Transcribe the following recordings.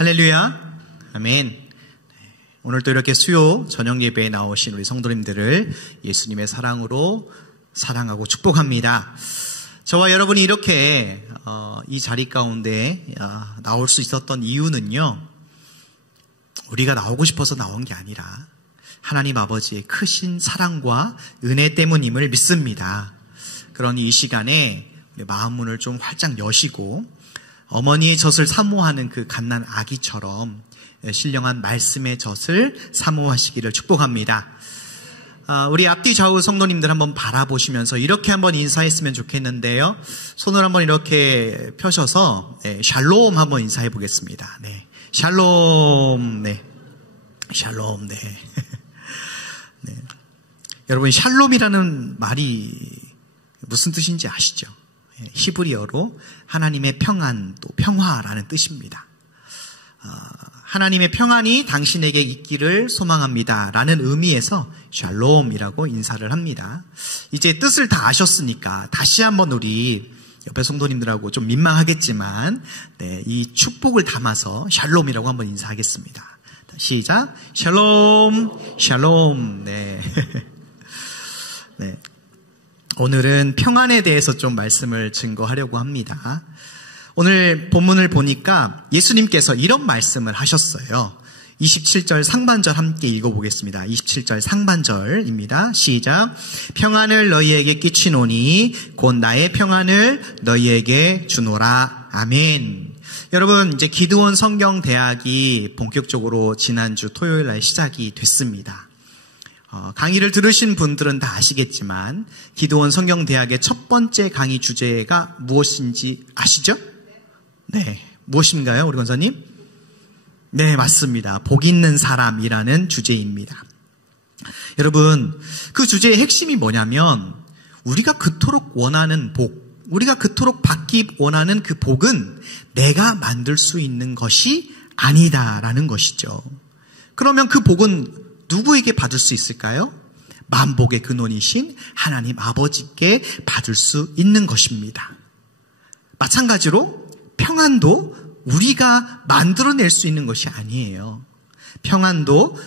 할렐루야. 아멘. 오늘 또 이렇게 수요 저녁 예배에 나오신 우리 성도님들을 예수님의 사랑으로 사랑하고 축복합니다. 저와 여러분이 이렇게 이 자리 가운데 나올 수 있었던 이유는요, 우리가 나오고 싶어서 나온 게 아니라 하나님 아버지의 크신 사랑과 은혜 때문임을 믿습니다. 그러니 이 시간에 우리 마음 문을 좀 활짝 여시고 어머니의 젖을 사모하는 그 갓난 아기처럼 신령한 말씀의 젖을 사모하시기를 축복합니다. 우리 앞뒤 좌우 성도님들 한번 바라보시면서 이렇게 한번 인사했으면 좋겠는데요. 손을 한번 이렇게 펴셔서 샬롬 한번 인사해 보겠습니다. 네, 샬롬. 네, 샬롬. 네. 네. 여러분, 샬롬이라는 말이 무슨 뜻인지 아시죠? 히브리어로 하나님의 평안, 또 평화라는 뜻입니다. 하나님의 평안이 당신에게 있기를 소망합니다 라는 의미에서 샬롬이라고 인사를 합니다. 이제 뜻을 다 아셨으니까 다시 한번 우리 옆에 성도님들하고 좀 민망하겠지만 이 축복을 담아서 샬롬이라고 한번 인사하겠습니다. 시작. 샬롬, 샬롬. 네. 네. 오늘은 평안에 대해서 좀 말씀을 증거하려고 합니다. 오늘 본문을 보니까 예수님께서 이런 말씀을 하셨어요. 27절 상반절 함께 읽어보겠습니다. 27절 상반절입니다. 시작. 평안을 너희에게 끼치노니 곧 나의 평안을 너희에게 주노라. 아멘. 여러분, 이제 기드온 성경대학이 본격적으로 지난주 토요일 날 시작이 됐습니다. 강의를 들으신 분들은 다 아시겠지만 기드온 성경대학의 첫 번째 강의 주제가 무엇인지 아시죠? 네, 무엇인가요, 우리 권사님? 네, 맞습니다. 복 있는 사람이라는 주제입니다. 여러분, 그 주제의 핵심이 뭐냐면 우리가 그토록 원하는 복, 우리가 그토록 받기 원하는 그 복은 내가 만들 수 있는 것이 아니다라는 것이죠. 그러면 그 복은 누구에게 받을 수 있을까요? 만복의 근원이신 하나님 아버지께 받을 수 있는 것입니다. 마찬가지로 평안도 우리가 만들어낼 수 있는 것이 아니에요. 평안도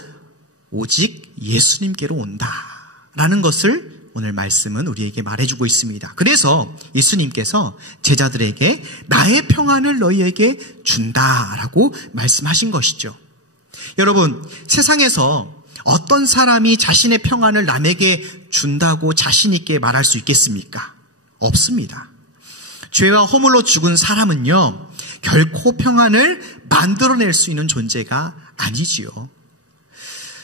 오직 예수님께로 온다라는 것을 오늘 말씀은 우리에게 말해주고 있습니다. 그래서 예수님께서 제자들에게 나의 평안을 너희에게 준다라고 말씀하신 것이죠. 여러분, 세상에서 어떤 사람이 자신의 평안을 남에게 준다고 자신 있게 말할 수 있겠습니까? 없습니다. 죄와 허물로 죽은 사람은요, 결코 평안을 만들어낼 수 있는 존재가 아니지요.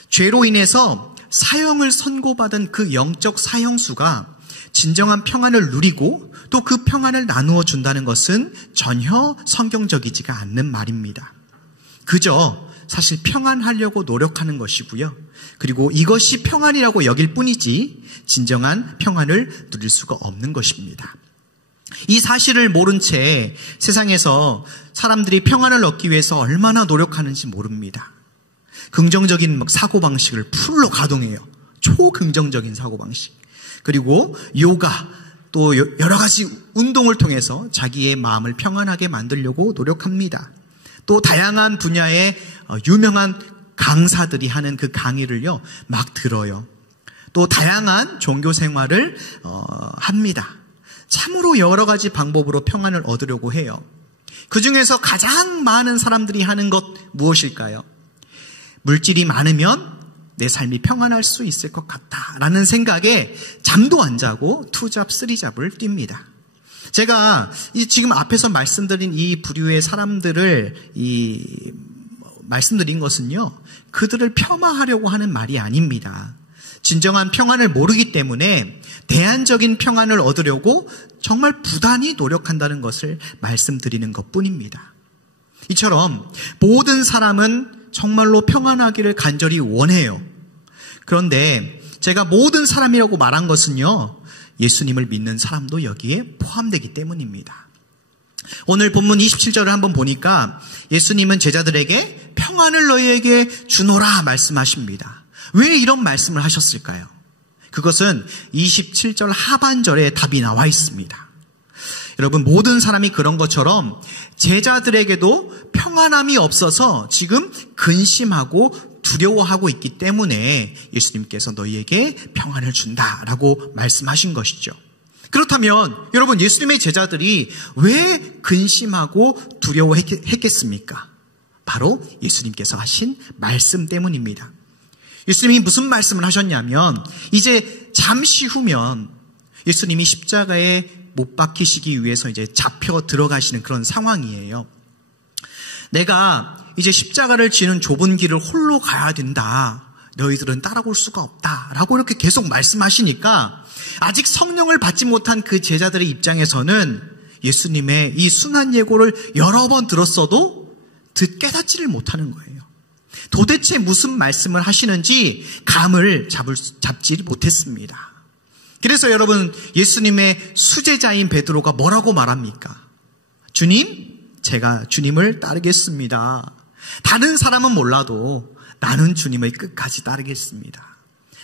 죄로 인해서 사형을 선고받은 그 영적 사형수가 진정한 평안을 누리고 또 그 평안을 나누어 준다는 것은 전혀 성경적이지가 않는 말입니다. 그저 사실 평안하려고 노력하는 것이고요. 그리고 이것이 평안이라고 여길 뿐이지 진정한 평안을 누릴 수가 없는 것입니다. 이 사실을 모른 채 세상에서 사람들이 평안을 얻기 위해서 얼마나 노력하는지 모릅니다. 긍정적인 사고방식을 풀로 가동해요. 초긍정적인 사고방식. 그리고 요가, 또 여러 가지 운동을 통해서 자기의 마음을 평안하게 만들려고 노력합니다. 또 다양한 분야의 유명한 강사들이 하는 그 강의를요, 막 들어요. 또 다양한 종교 생활을 합니다. 참으로 여러 가지 방법으로 평안을 얻으려고 해요. 그 중에서 가장 많은 사람들이 하는 것 무엇일까요? 물질이 많으면 내 삶이 평안할 수 있을 것 같다라는 생각에 잠도 안 자고 투잡, 쓰리잡을 뜁니다. 제가 지금 앞에서 말씀드린 이 부류의 사람들을 말씀드린 것은요, 그들을 폄하하려고 하는 말이 아닙니다. 진정한 평안을 모르기 때문에 대안적인 평안을 얻으려고 정말 부단히 노력한다는 것을 말씀드리는 것뿐입니다. 이처럼 모든 사람은 정말로 평안하기를 간절히 원해요. 그런데 제가 모든 사람이라고 말한 것은요, 예수님을 믿는 사람도 여기에 포함되기 때문입니다. 오늘 본문 27절을 한번 보니까 예수님은 제자들에게 평안을 너희에게 주노라 말씀하십니다. 왜 이런 말씀을 하셨을까요? 그것은 27절 하반절에 답이 나와 있습니다. 여러분, 모든 사람이 그런 것처럼 제자들에게도 평안함이 없어서 지금 근심하고 두려워하고 있기 때문에 예수님께서 너희에게 평안을 준다라고 말씀하신 것이죠. 그렇다면 여러분, 예수님의 제자들이 왜 근심하고 두려워했겠습니까? 바로 예수님께서 하신 말씀 때문입니다. 예수님이 무슨 말씀을 하셨냐면, 이제 잠시 후면 예수님이 십자가에 못 박히시기 위해서 이제 잡혀 들어가시는 그런 상황이에요. 내가 이제 십자가를 지는 좁은 길을 홀로 가야 된다. 너희들은 따라올 수가 없다. 라고 이렇게 계속 말씀하시니까 아직 성령을 받지 못한 그 제자들의 입장에서는 예수님의 이 순한 예고를 여러 번 들었어도 깨닫지를 못하는 거예요. 도대체 무슨 말씀을 하시는지 감을 잡지 못했습니다. 그래서 여러분, 예수님의 수제자인 베드로가 뭐라고 말합니까? 주님, 제가 주님을 따르겠습니다. 다른 사람은 몰라도 나는 주님의 끝까지 따르겠습니다.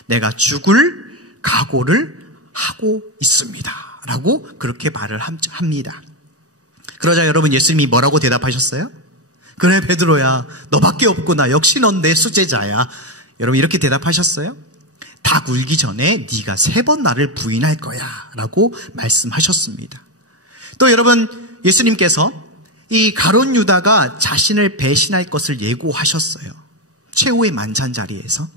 내가 죽을 각오를 하고 있습니다. 라고 그렇게 말을 합니다. 그러자 여러분, 예수님이 뭐라고 대답하셨어요? 그래, 베드로야, 너밖에 없구나. 역시 넌 내 수제자야. 여러분, 이렇게 대답하셨어요? 닭 울기 전에 네가 3번 나를 부인할 거야. 라고 말씀하셨습니다. 또 여러분, 예수님께서 이 가룟 유다가 자신을 배신할 것을 예고하셨어요. 최후의 만찬 자리에서.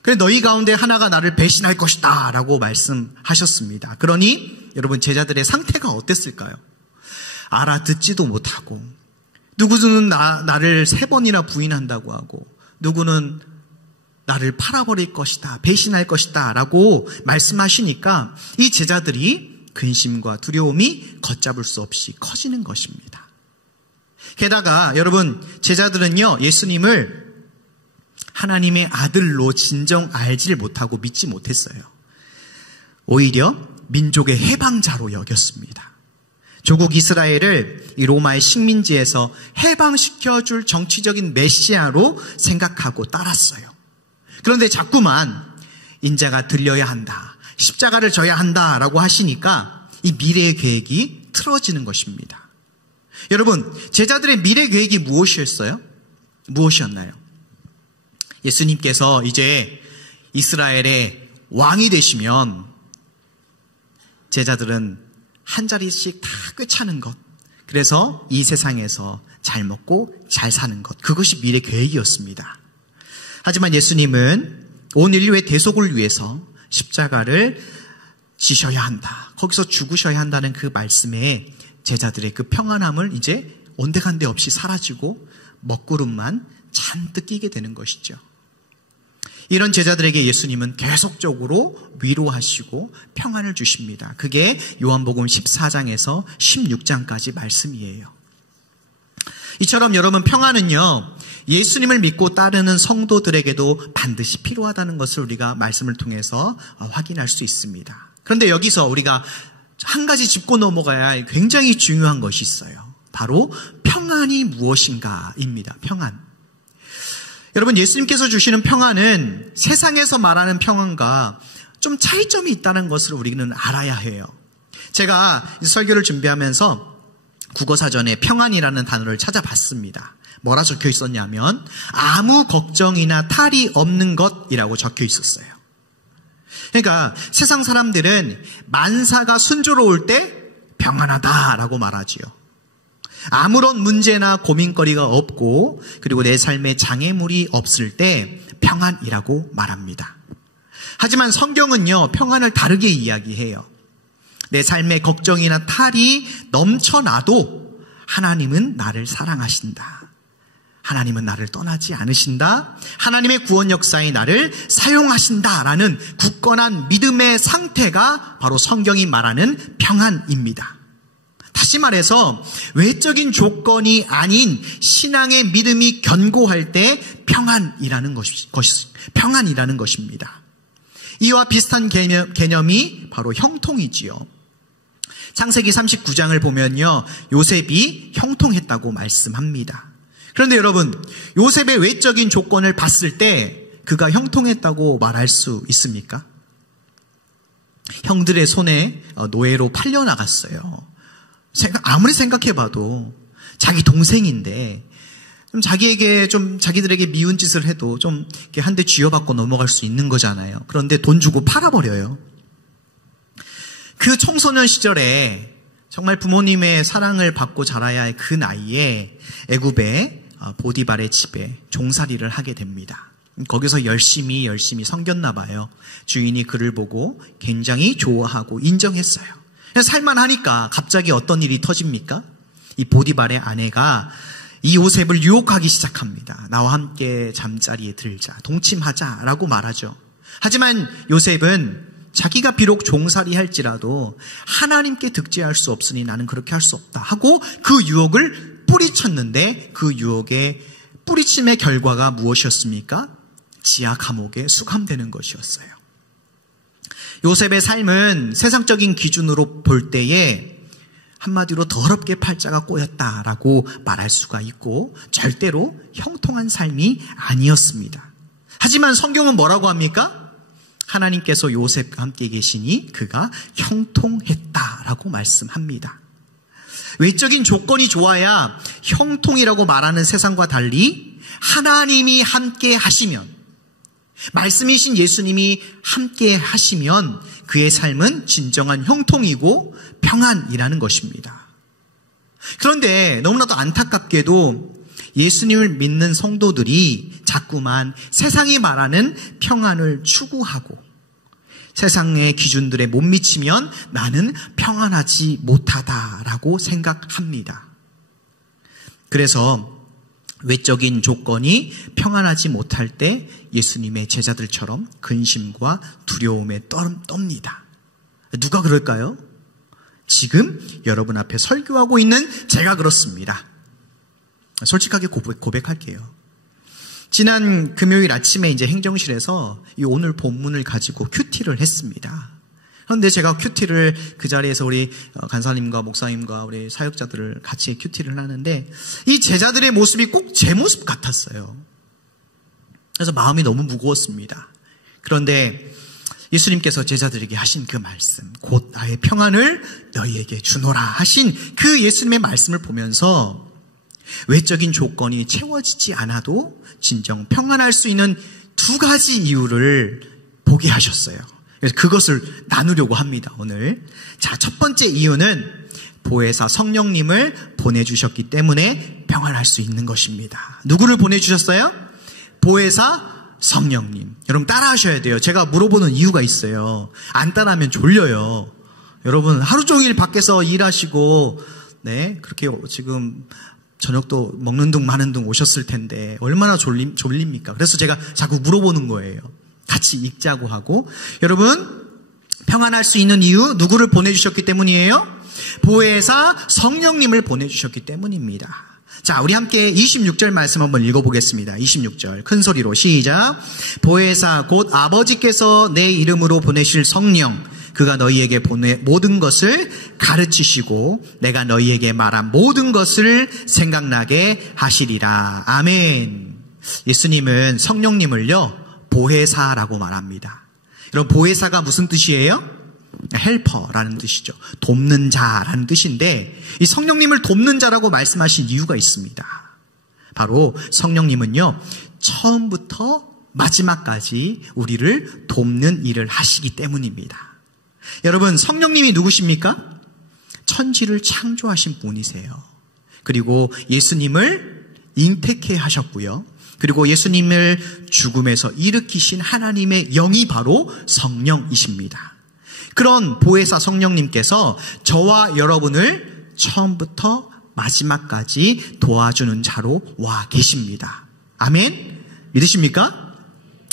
그래, 너희 가운데 하나가 나를 배신할 것이다. 라고 말씀하셨습니다. 그러니 여러분, 제자들의 상태가 어땠을까요? 알아듣지도 못하고, 누구는 나를 3번이나 부인한다고 하고, 누구는 나를 팔아버릴 것이다, 배신할 것이다 라고 말씀하시니까 이 제자들이 근심과 두려움이 걷잡을 수 없이 커지는 것입니다. 게다가 여러분, 제자들은요, 예수님을 하나님의 아들로 진정 알지를 못하고 믿지 못했어요. 오히려 민족의 해방자로 여겼습니다. 조국 이스라엘을 이 로마의 식민지에서 해방시켜줄 정치적인 메시아로 생각하고 따랐어요. 그런데 자꾸만 인자가 들려야 한다, 십자가를 져야 한다라고 하시니까 이 미래의 계획이 틀어지는 것입니다. 여러분, 제자들의 미래 계획이 무엇이었어요? 무엇이었나요? 예수님께서 이제 이스라엘의 왕이 되시면 제자들은 한 자리씩 다 꿰차는 것, 그래서 이 세상에서 잘 먹고 잘 사는 것, 그것이 미래 계획이었습니다. 하지만 예수님은 온 인류의 대속을 위해서 십자가를 지셔야 한다, 거기서 죽으셔야 한다는 그 말씀에 제자들의 그 평안함을 이제 온데간데 없이 사라지고 먹구름만 잔뜩 끼게 되는 것이죠. 이런 제자들에게 예수님은 계속적으로 위로하시고 평안을 주십니다. 그게 요한복음 14장에서 16장까지 말씀이에요. 이처럼 여러분, 평안은요, 예수님을 믿고 따르는 성도들에게도 반드시 필요하다는 것을 우리가 말씀을 통해서 확인할 수 있습니다. 그런데 여기서 우리가 한 가지 짚고 넘어가야 할 굉장히 중요한 것이 있어요. 바로 평안이 무엇인가입니다. 평안. 여러분, 예수님께서 주시는 평안은 세상에서 말하는 평안과 좀 차이점이 있다는 것을 우리는 알아야 해요. 제가 설교를 준비하면서 국어사전에 평안이라는 단어를 찾아봤습니다. 뭐라 적혀 있었냐면 아무 걱정이나 탈이 없는 것이라고 적혀 있었어요. 그러니까 세상 사람들은 만사가 순조로울 때 평안하다라고 말하지요. 아무런 문제나 고민거리가 없고, 그리고 내 삶에 장애물이 없을 때 평안이라고 말합니다. 하지만 성경은요, 평안을 다르게 이야기해요. 내 삶에 걱정이나 탈이 넘쳐나도 하나님은 나를 사랑하신다, 하나님은 나를 떠나지 않으신다, 하나님의 구원 역사에 나를 사용하신다라는 굳건한 믿음의 상태가 바로 성경이 말하는 평안입니다. 다시 말해서 외적인 조건이 아닌 신앙의 믿음이 견고할 때 평안이라는 것입니다. 이와 비슷한 개념이 바로 형통이지요. 창세기 39장을 보면요, 요셉이 형통했다고 말씀합니다. 그런데 여러분, 요셉의 외적인 조건을 봤을 때 그가 형통했다고 말할 수 있습니까? 형들의 손에 노예로 팔려나갔어요. 아무리 생각해봐도 자기 동생인데 좀 자기들에게 미운 짓을 해도 좀 한 대 쥐어받고 넘어갈 수 있는 거잖아요. 그런데 돈 주고 팔아버려요. 그 청소년 시절에 정말 부모님의 사랑을 받고 자라야 할 그 나이에 애굽의 보디발의 집에 종살이를 하게 됩니다. 거기서 열심히 섬겼나 봐요. 주인이 그를 보고 굉장히 좋아하고 인정했어요. 살만하니까 갑자기 어떤 일이 터집니까? 이 보디발의 아내가 이 요셉을 유혹하기 시작합니다. 나와 함께 잠자리에 들자, 동침하자라고 말하죠. 하지만 요셉은 자기가 비록 종살이 할지라도 하나님께 득죄할 수 없으니 나는 그렇게 할 수 없다 하고 그 유혹을 뿌리쳤는데 그 유혹의 뿌리침의 결과가 무엇이었습니까? 지하 감옥에 수감되는 것이었어요. 요셉의 삶은 세상적인 기준으로 볼 때에 한마디로 더럽게 팔자가 꼬였다라고 말할 수가 있고 절대로 형통한 삶이 아니었습니다. 하지만 성경은 뭐라고 합니까? 하나님께서 요셉과 함께 계시니 그가 형통했다라고 말씀합니다. 외적인 조건이 좋아야 형통이라고 말하는 세상과 달리 하나님이 함께 하시면, 말씀이신 예수님이 함께 하시면 그의 삶은 진정한 형통이고 평안이라는 것입니다. 그런데 너무나도 안타깝게도 예수님을 믿는 성도들이 자꾸만 세상이 말하는 평안을 추구하고 세상의 기준들에 못 미치면 나는 평안하지 못하다라고 생각합니다. 그래서 외적인 조건이 평안하지 못할 때 예수님의 제자들처럼 근심과 두려움에 떱니다. 누가 그럴까요? 지금 여러분 앞에 설교하고 있는 제가 그렇습니다. 솔직하게 고백할게요. 지난 금요일 아침에 이제 행정실에서 이 오늘 본문을 가지고 큐티를 했습니다. 그런데 제가 큐티를 그 자리에서 우리 간사님과 목사님과 우리 사역자들을 같이 큐티를 하는데 이 제자들의 모습이 꼭 제 모습 같았어요. 그래서 마음이 너무 무거웠습니다. 그런데 예수님께서 제자들에게 하신 그 말씀, 곧 나의 평안을 너희에게 주노라 하신 그 예수님의 말씀을 보면서 외적인 조건이 채워지지 않아도 진정 평안할 수 있는 두 가지 이유를 보게 하셨어요. 그래서 그것을 나누려고 합니다, 오늘. 자, 첫 번째 이유는 보혜사 성령님을 보내주셨기 때문에 평안할 수 있는 것입니다. 누구를 보내주셨어요? 보혜사 성령님. 여러분 따라하셔야 돼요. 제가 물어보는 이유가 있어요. 안 따라하면 졸려요. 여러분 하루 종일 밖에서 일하시고 그렇게 지금 저녁도 먹는 둥 마는 둥 오셨을 텐데 얼마나 졸립니까? 그래서 제가 자꾸 물어보는 거예요. 같이 읽자고 하고. 여러분 평안할 수 있는 이유 누구를 보내주셨기 때문이에요? 보혜사 성령님을 보내주셨기 때문입니다. 자, 우리 함께 26절 말씀 한번 읽어보겠습니다. 26절 큰 소리로 시작. 보혜사 곧 아버지께서 내 이름으로 보내실 성령, 그가 너희에게 모든 것을 가르치시고 내가 너희에게 말한 모든 것을 생각나게 하시리라. 아멘. 예수님은 성령님을요 보혜사라고 말합니다. 여러분 보혜사가 무슨 뜻이에요? 헬퍼라는 뜻이죠. 돕는 자라는 뜻인데 이 성령님을 돕는 자라고 말씀하신 이유가 있습니다. 바로 성령님은요 처음부터 마지막까지 우리를 돕는 일을 하시기 때문입니다. 여러분 성령님이 누구십니까? 천지를 창조하신 분이세요. 그리고 예수님을 잉태케 하셨고요. 그리고 예수님을 죽음에서 일으키신 하나님의 영이 바로 성령이십니다. 그런 보혜사 성령님께서 저와 여러분을 처음부터 마지막까지 도와주는 자로 와 계십니다. 아멘? 믿으십니까?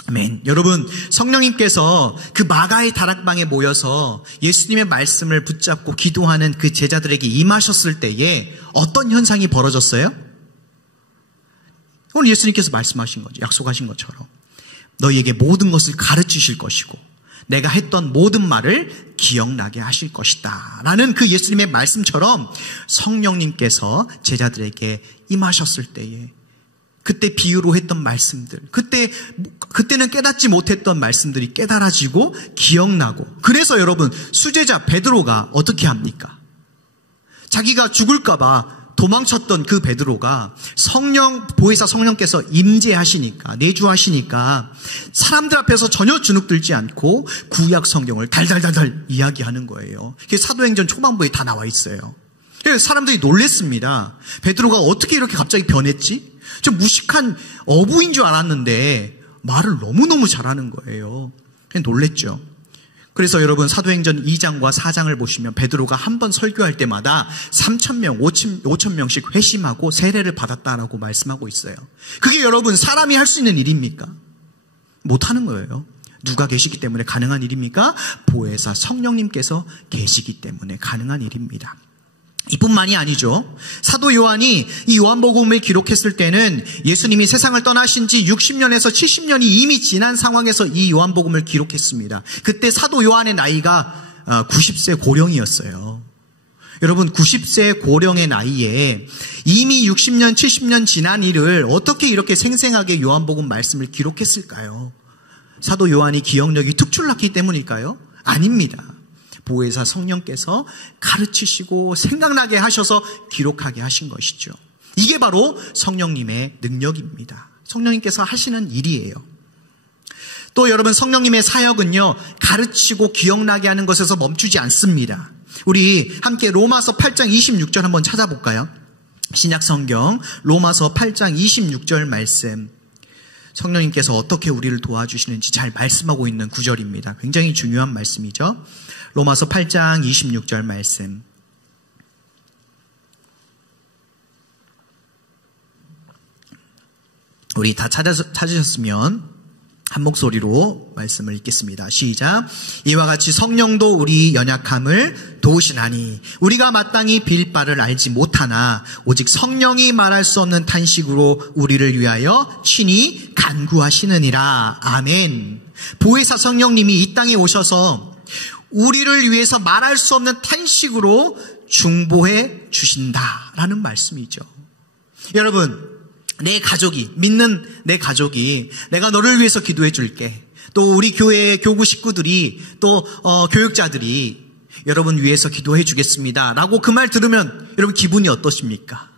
아멘. 여러분 성령님께서 그 마가의 다락방에 모여서 예수님의 말씀을 붙잡고 기도하는 그 제자들에게 임하셨을 때에 어떤 현상이 벌어졌어요? 오늘 예수님께서 말씀하신 거죠. 약속하신 것처럼 너희에게 모든 것을 가르치실 것이고 내가 했던 모든 말을 기억나게 하실 것이다 라는 그 예수님의 말씀처럼 성령님께서 제자들에게 임하셨을 때에 그때 비유로 했던 말씀들, 그때는 깨닫지 못했던 말씀들이 깨달아지고 기억나고, 그래서 여러분 수제자 베드로가 어떻게 합니까? 자기가 죽을까봐 도망쳤던 그 베드로가 보혜사 성령께서 임재하시니까, 내주하시니까 사람들 앞에서 전혀 주눅들지 않고 구약 성경을 달달달달 이야기하는 거예요. 그게 사도행전 초반부에 다 나와 있어요. 그래서 사람들이 놀랬습니다. 베드로가 어떻게 이렇게 갑자기 변했지? 좀 무식한 어부인 줄 알았는데 말을 너무너무 잘하는 거예요. 그냥 놀랬죠. 그래서 여러분 사도행전 2장과 4장을 보시면 베드로가 한 번 설교할 때마다 3,000명, 5,000명씩 회심하고 세례를 받았다라고 말씀하고 있어요. 그게 여러분 사람이 할 수 있는 일입니까? 못하는 거예요. 누가 계시기 때문에 가능한 일입니까? 보혜사 성령님께서 계시기 때문에 가능한 일입니다. 이뿐만이 아니죠. 사도 요한이 이 요한복음을 기록했을 때는 예수님이 세상을 떠나신 지 60년에서 70년이 이미 지난 상황에서 이 요한복음을 기록했습니다. 그때 사도 요한의 나이가 90세 고령이었어요. 여러분 90세 고령의 나이에 이미 60년, 70년 지난 일을 어떻게 이렇게 생생하게 요한복음 말씀을 기록했을까요? 사도 요한이 기억력이 특출났기 때문일까요? 아닙니다. 보혜사 성령께서 가르치시고 생각나게 하셔서 기록하게 하신 것이죠. 이게 바로 성령님의 능력입니다. 성령님께서 하시는 일이에요. 또 여러분 성령님의 사역은요, 가르치고 기억나게 하는 것에서 멈추지 않습니다. 우리 함께 로마서 8장 26절 한번 찾아볼까요? 신약 성경 로마서 8장 26절 말씀. 성령님께서 어떻게 우리를 도와주시는지 잘 말씀하고 있는 구절입니다. 굉장히 중요한 말씀이죠. 로마서 8장 26절 말씀. 우리 다 찾으셨으면 한 목소리로 말씀을 읽겠습니다. 시작. 이와 같이 성령도 우리 연약함을 도우시나니 우리가 마땅히 빌 바를 알지 못하나 오직 성령이 말할 수 없는 탄식으로 우리를 위하여 친히 간구하시느니라. 아멘. 보혜사 성령님이 이 땅에 오셔서 우리를 위해서 말할 수 없는 탄식으로 중보해 주신다라는 말씀이죠. 여러분, 내 가족이, 믿는 내 가족이 내가 너를 위해서 기도해 줄게. 또 우리 교회의 교구 식구들이 또 교육자들이 여러분 위해서 기도해 주겠습니다 라고 그 말 들으면 여러분 기분이 어떠십니까?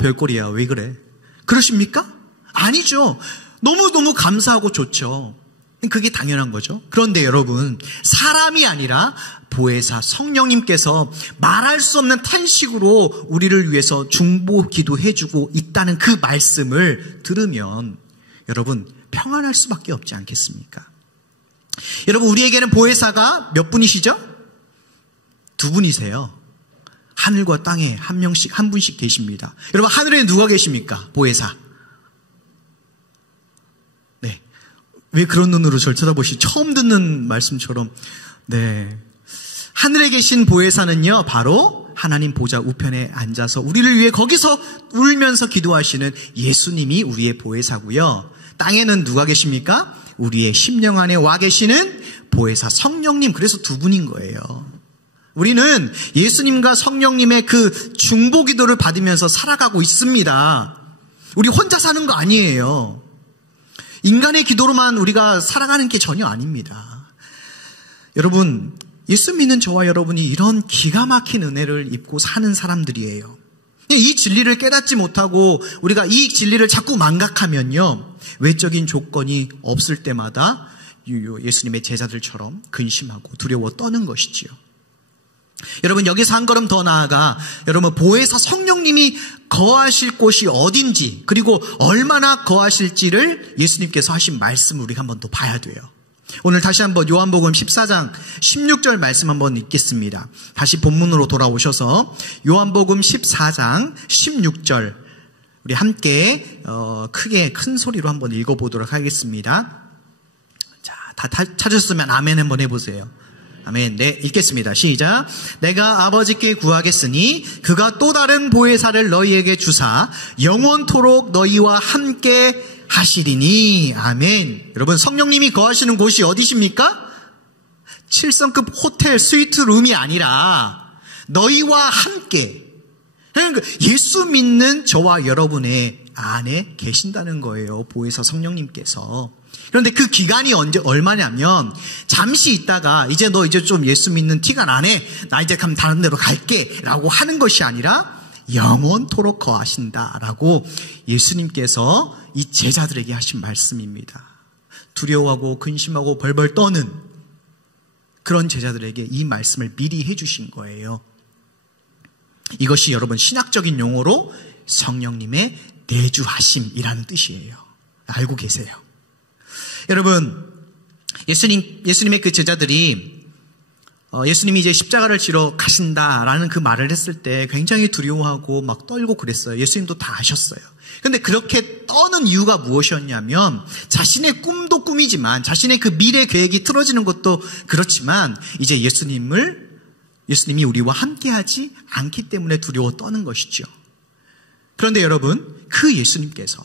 별꼴이야, 왜 그래? 그러십니까? 아니죠. 너무너무 감사하고 좋죠. 그게 당연한 거죠. 그런데 여러분, 사람이 아니라 보혜사 성령님께서 말할 수 없는 탄식으로 우리를 위해서 중보 기도해주고 있다는 그 말씀을 들으면 여러분 평안할 수밖에 없지 않겠습니까? 여러분, 우리에게는 보혜사가 몇 분이시죠? 2분이세요. 하늘과 땅에 한 분씩 계십니다. 여러분, 하늘에 누가 계십니까? 보혜사. 왜 그런 눈으로 저를 쳐다보시? 처음 듣는 말씀처럼. 네. 하늘에 계신 보혜사는요, 바로 하나님 보좌 우편에 앉아서 우리를 위해 거기서 울면서 기도하시는 예수님이 우리의 보혜사고요. 땅에는 누가 계십니까? 우리의 심령 안에 와 계시는 보혜사 성령님. 그래서 2분인 거예요. 우리는 예수님과 성령님의 그 중보 기도를 받으면서 살아가고 있습니다. 우리 혼자 사는 거 아니에요. 인간의 기도로만 우리가 살아가는 게 전혀 아닙니다. 여러분, 예수 믿는 저와 여러분이 이런 기가 막힌 은혜를 입고 사는 사람들이에요. 이 진리를 깨닫지 못하고 우리가 이 진리를 자꾸 망각하면요, 외적인 조건이 없을 때마다 예수님의 제자들처럼 근심하고 두려워 떠는 것이지요. 여러분, 여기서 한 걸음 더 나아가 여러분, 보혜사 성령님이 거하실 곳이 어딘지, 그리고 얼마나 거하실지를 예수님께서 하신 말씀을 우리가 한번 더 봐야 돼요. 오늘 다시 한번 요한복음 14장 16절 말씀 한번 읽겠습니다. 다시 본문으로 돌아오셔서 요한복음 14장 16절 우리 함께 크게 큰 소리로 한번 읽어보도록 하겠습니다. 자, 다 찾으셨으면 아멘 한번 해보세요. 아멘. 네, 읽겠습니다. 시작. 내가 아버지께 구하겠으니 그가 또 다른 보혜사를 너희에게 주사 영원토록 너희와 함께 하시리니. 아멘. 여러분, 성령님이 거하시는 곳이 어디십니까? 7성급 호텔 스위트룸이 아니라 너희와 함께, 그러니까 예수 믿는 저와 여러분의 안에 계신다는 거예요. 보혜사 성령님께서. 그런데 그 기간이 얼마냐면 잠시 있다가 이제 너 이제 좀 예수 믿는 티가 나네. 나 이제 그럼 다른 데로 갈게 라고 하는 것이 아니라 영원토록 거하신다라고 예수님께서 이 제자들에게 하신 말씀입니다. 두려워하고 근심하고 벌벌 떠는 그런 제자들에게 이 말씀을 미리 해주신 거예요. 이것이 여러분 신학적인 용어로 성령님의 내주하심이라는 뜻이에요. 알고 계세요? 여러분, 예수님의 그 제자들이 예수님이 이제 십자가를 지러 가신다라는 그 말을 했을 때 굉장히 두려워하고 막 떨고 그랬어요. 예수님도 다 아셨어요. 근데 그렇게 떠는 이유가 무엇이었냐면 자신의 꿈도 꿈이지만 자신의 그 미래 계획이 틀어지는 것도 그렇지만 이제 예수님이 우리와 함께하지 않기 때문에 두려워 떠는 것이죠. 그런데 여러분, 그 예수님께서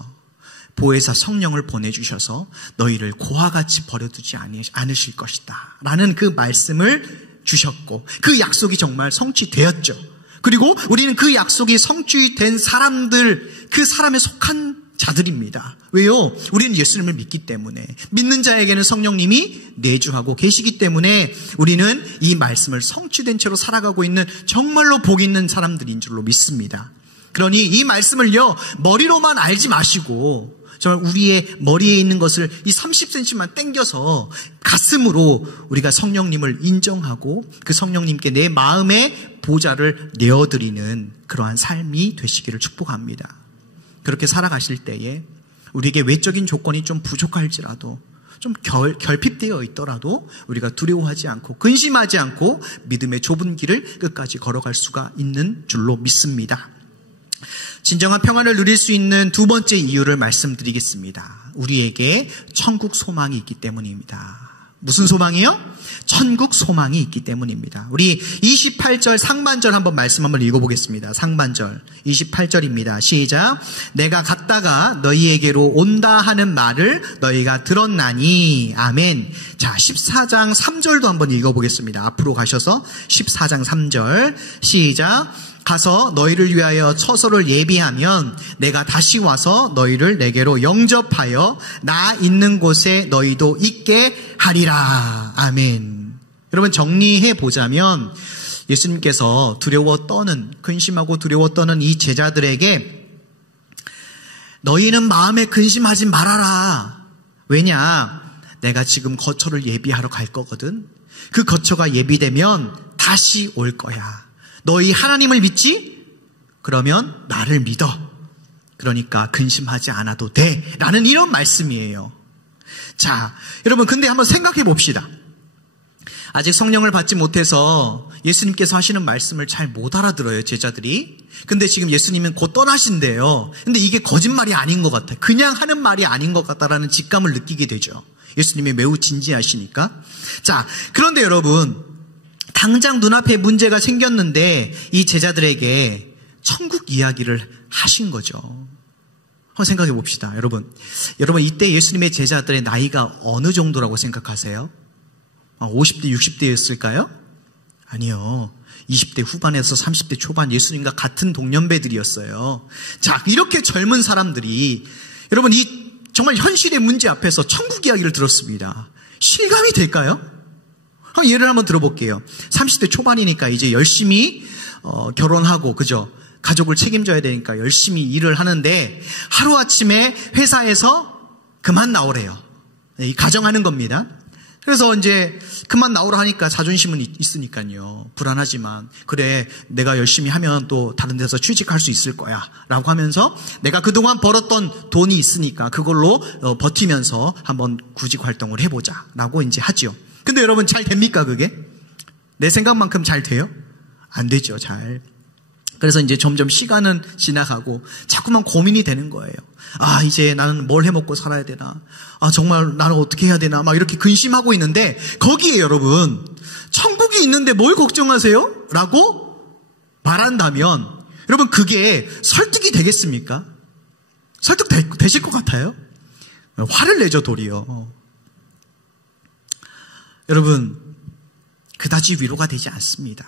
보혜사 성령을 보내주셔서 너희를 고와 같이 버려두지 않으실 것이다 라는 그 말씀을 주셨고 그 약속이 정말 성취되었죠. 그리고 우리는 그 약속이 성취된 사람들, 그 사람에 속한 자들입니다. 왜요? 우리는 예수님을 믿기 때문에, 믿는 자에게는 성령님이 내주하고 계시기 때문에 우리는 이 말씀을 성취된 채로 살아가고 있는 정말로 복 있는 사람들인 줄로 믿습니다. 그러니 이 말씀을요 머리로만 알지 마시고 정말 우리의 머리에 있는 것을 이 30cm만 당겨서 가슴으로 우리가 성령님을 인정하고 그 성령님께 내 마음의 보좌를 내어드리는 그러한 삶이 되시기를 축복합니다. 그렇게 살아가실 때에 우리에게 외적인 조건이 좀 부족할지라도 좀 결핍되어 있더라도 우리가 두려워하지 않고 근심하지 않고 믿음의 좁은 길을 끝까지 걸어갈 수가 있는 줄로 믿습니다. 진정한 평안을 누릴 수 있는 두 번째 이유를 말씀드리겠습니다. 우리에게 천국 소망이 있기 때문입니다. 무슨 소망이요? 천국 소망이 있기 때문입니다. 우리 28절 상반절 한번 말씀 한번 읽어보겠습니다. 상반절 28절입니다. 시작. 내가 갔다가 너희에게로 온다 하는 말을 너희가 들었나니. 아멘. 자, 14장 3절도 한번 읽어보겠습니다. 앞으로 가셔서 14장 3절 시작. 가서 너희를 위하여 처소를 예비하면 내가 다시 와서 너희를 내게로 영접하여 나 있는 곳에 너희도 있게 하리라. 아멘. 여러분 정리해 보자면 예수님께서 근심하고 두려워 떠는 이 제자들에게 너희는 마음에 근심하지 말아라. 왜냐? 내가 지금 거처를 예비하러 갈 거거든. 그 거처가 예비되면 다시 올 거야. 너희 하나님을 믿지? 그러면 나를 믿어. 그러니까 근심하지 않아도 돼. 라는 이런 말씀이에요. 자, 여러분 근데 한번 생각해 봅시다. 아직 성령을 받지 못해서 예수님께서 하시는 말씀을 잘 못 알아들어요, 제자들이. 근데 지금 예수님은 곧 떠나신대요. 근데 이게 거짓말이 아닌 것 같아요. 그냥 하는 말이 아닌 것 같다라는 직감을 느끼게 되죠. 예수님이 매우 진지하시니까. 자, 그런데 여러분 당장 눈앞에 문제가 생겼는데 이 제자들에게 천국 이야기를 하신 거죠. 한번 생각해 봅시다. 여러분 이때 예수님의 제자들의 나이가 어느 정도라고 생각하세요? 50대 60대였을까요? 아니요. 20대 후반에서 30대 초반 예수님과 같은 동년배들이었어요. 자, 이렇게 젊은 사람들이 여러분 이 정말 현실의 문제 앞에서 천국 이야기를 들었습니다. 실감이 될까요? 예를 한번 들어볼게요. 30대 초반이니까 이제 열심히 결혼하고 그죠? 가족을 책임져야 되니까 열심히 일을 하는데 하루아침에 회사에서 그만 나오래요. 이 가정하는 겁니다. 그래서 이제 그만 나오라 하니까 자존심은 있으니까요. 불안하지만 그래 내가 열심히 하면 또 다른 데서 취직할 수 있을 거야 라고 하면서 내가 그동안 벌었던 돈이 있으니까 그걸로 버티면서 한번 구직 활동을 해보자 라고 이제 하죠. 근데 여러분 잘 됩니까 그게? 내 생각만큼 잘 돼요? 안 되죠, 잘. 그래서 이제 점점 시간은 지나가고 자꾸만 고민이 되는 거예요. 아, 이제 나는 뭘 해먹고 살아야 되나? 아, 정말 나는 어떻게 해야 되나? 막 이렇게 근심하고 있는데 거기에 여러분 천국이 있는데 뭘 걱정하세요? 라고 말한다면 여러분 그게 설득이 되겠습니까? 설득되실 것 같아요? 화를 내죠, 도리어. 여러분 그다지 위로가 되지 않습니다.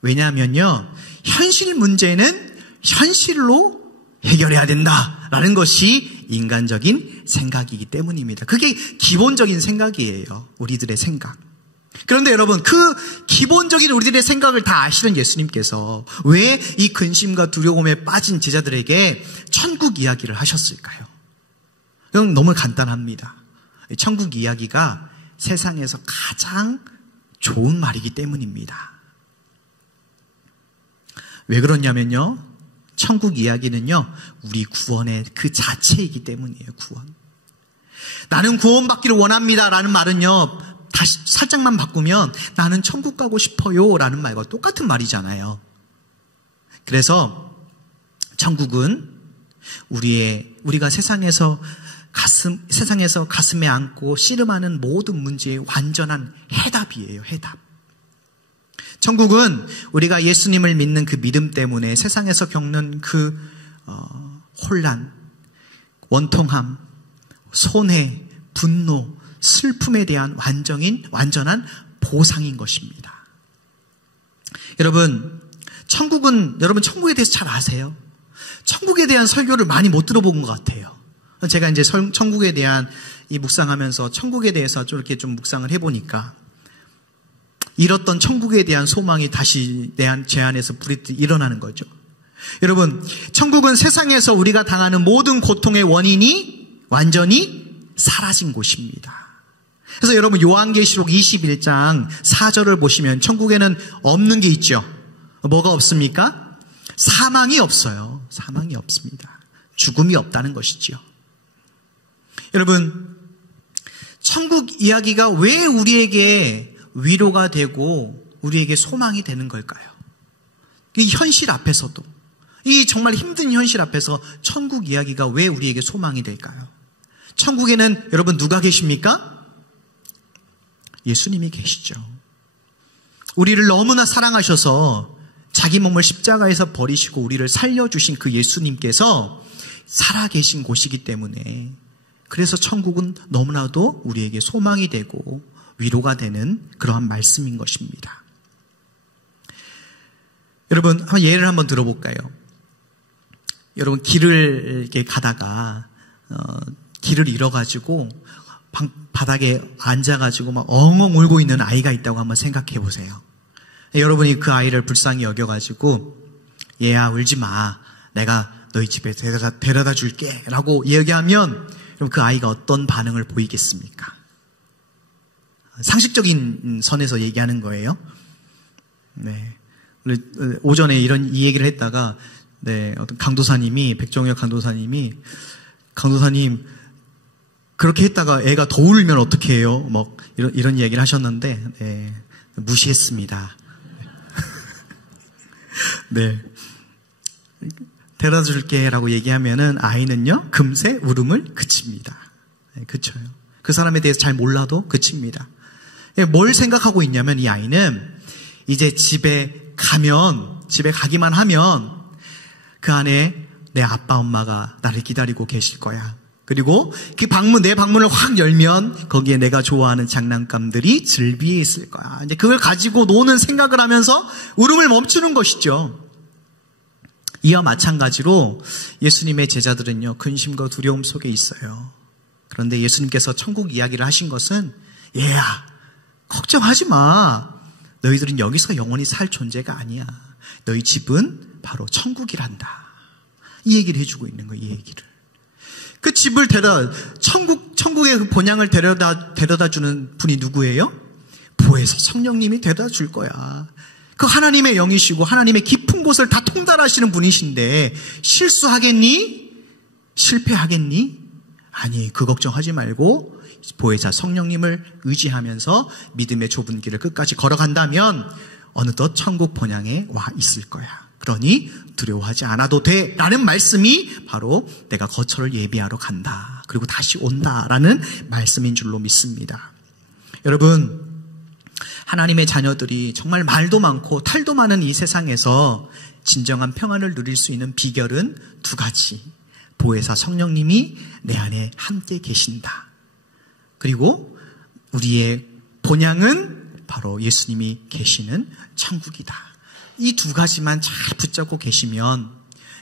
왜냐하면요 현실 문제는 현실로 해결해야 된다라는 것이 인간적인 생각이기 때문입니다. 그게 기본적인 생각이에요. 우리들의 생각. 그런데 여러분, 그 기본적인 우리들의 생각을 다 아시는 예수님께서 왜 이 근심과 두려움에 빠진 제자들에게 천국 이야기를 하셨을까요? 이건 너무 간단합니다. 천국 이야기가 세상에서 가장 좋은 말이기 때문입니다. 왜 그러냐면요, 천국 이야기는요, 우리 구원의 그 자체이기 때문이에요. 구원. 나는 구원받기를 원합니다 라는 말은요, 다시 살짝만 바꾸면 나는 천국 가고 싶어요 라는 말과 똑같은 말이잖아요. 그래서 천국은 우리가 세상에서 가슴에 안고 씨름하는 모든 문제의 완전한 해답이에요. 해답. 천국은 우리가 예수님을 믿는 그 믿음 때문에 세상에서 겪는 그 혼란, 원통함, 손해, 분노, 슬픔에 대한 완전한 보상인 것입니다. 여러분 천국에 대해서 잘 아세요? 천국에 대한 설교를 많이 못 들어본 것 같아요. 제가 이제 천국에 대한 이 묵상하면서 천국에 대해서 좀 이렇게 좀 묵상을 해보니까 잃었던 천국에 대한 소망이 다시 제 안에서 불이 일어나는 거죠. 여러분, 천국은 세상에서 우리가 당하는 모든 고통의 원인이 완전히 사라진 곳입니다. 그래서 여러분, 요한계시록 21장 4절을 보시면 천국에는 없는 게 있죠. 뭐가 없습니까? 사망이 없어요. 사망이 없습니다. 죽음이 없다는 것이죠. 여러분, 천국 이야기가 왜 우리에게 위로가 되고 우리에게 소망이 되는 걸까요? 이 현실 앞에서도, 이 정말 힘든 현실 앞에서 천국 이야기가 왜 우리에게 소망이 될까요? 천국에는 여러분 누가 계십니까? 예수님이 계시죠. 우리를 너무나 사랑하셔서 자기 몸을 십자가에서 버리시고 우리를 살려주신 그 예수님께서 살아계신 곳이기 때문에, 그래서 천국은 너무나도 우리에게 소망이 되고 위로가 되는 그러한 말씀인 것입니다. 여러분, 예를 한번 들어볼까요? 여러분, 길을 이렇게 가다가 길을 잃어가지고 바닥에 앉아가지고 막 엉엉 울고 있는 아이가 있다고 한번 생각해 보세요. 여러분이 그 아이를 불쌍히 여겨가지고 얘야 울지 마, 내가 너희 집에 데려다 줄게 라고 얘기하면 그럼 그 아이가 어떤 반응을 보이겠습니까? 상식적인 선에서 얘기하는 거예요. 네. 오전에 이 얘기를 했다가 어떤 강도사님이, 백종혁 강도사님 그렇게 했다가 애가 더 울면 어떻게 해요? 뭐 이런 얘기를 하셨는데 무시했습니다. 네. 데려다 줄게 라고 얘기하면은 아이는요, 금세 울음을 그칩니다. 네, 그쳐요. 그 사람에 대해서 잘 몰라도 그칩니다. 뭘 생각하고 있냐면 이 아이는 이제 집에 가기만 하면 그 안에 내 아빠 엄마가 나를 기다리고 계실 거야. 그리고 내 방문을 확 열면 거기에 내가 좋아하는 장난감들이 즐비해 있을 거야. 이제 그걸 가지고 노는 생각을 하면서 울음을 멈추는 것이죠. 이와 마찬가지로 예수님의 제자들은요, 근심과 두려움 속에 있어요. 그런데 예수님께서 천국 이야기를 하신 것은, 얘야, 걱정하지 마. 너희들은 여기서 영원히 살 존재가 아니야. 너희 집은 바로 천국이란다. 이 얘기를 해주고 있는 거예요, 이 얘기를. 그 집을 천국의 그 본향을 데려다 주는 분이 누구예요? 보혜사 성령님이 데려다 줄 거야. 그 하나님의 영이시고 하나님의 깊은 곳을 다 통달하시는 분이신데 실수하겠니? 실패하겠니? 아니, 그 걱정하지 말고 보혜사 성령님을 의지하면서 믿음의 좁은 길을 끝까지 걸어간다면 어느덧 천국 본향에 와 있을 거야. 그러니 두려워하지 않아도 돼 라는 말씀이 바로 내가 거처를 예비하러 간다, 그리고 다시 온다라는 말씀인 줄로 믿습니다. 여러분, 하나님의 자녀들이 정말 말도 많고 탈도 많은 이 세상에서 진정한 평안을 누릴 수 있는 비결은 두 가지. 보혜사 성령님이 내 안에 함께 계신다. 그리고 우리의 본향은 바로 예수님이 계시는 천국이다. 이 두 가지만 잘 붙잡고 계시면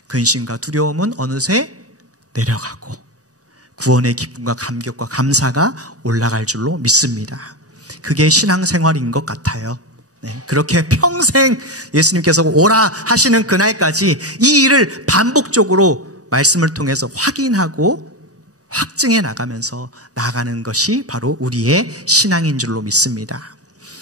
근심과 두려움은 어느새 내려가고 구원의 기쁨과 감격과 감사가 올라갈 줄로 믿습니다. 그게 신앙생활인 것 같아요. 네, 그렇게 평생 예수님께서 오라 하시는 그날까지 이 일을 반복적으로 말씀을 통해서 확인하고 확증해 나가면서 나가는 것이 바로 우리의 신앙인 줄로 믿습니다.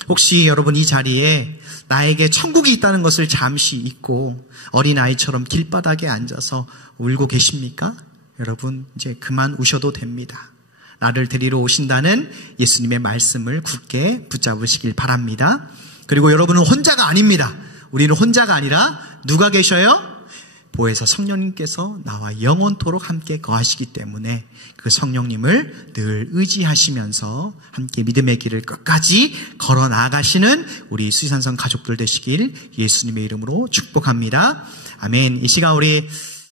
혹시 여러분 이 자리에 나에게 천국이 있다는 것을 잠시 잊고 어린아이처럼 길바닥에 앉아서 울고 계십니까? 여러분 이제 그만 우셔도 됩니다. 나를 데리러 오신다는 예수님의 말씀을 굳게 붙잡으시길 바랍니다. 그리고 여러분은 혼자가 아닙니다. 우리는 혼자가 아니라 누가 계셔요? 보혜사 성령님께서 나와 영원토록 함께 거하시기 때문에 그 성령님을 늘 의지하시면서 함께 믿음의 길을 끝까지 걸어 나가시는 우리 수지산성 가족들 되시길 예수님의 이름으로 축복합니다. 아멘. 이 시간 우리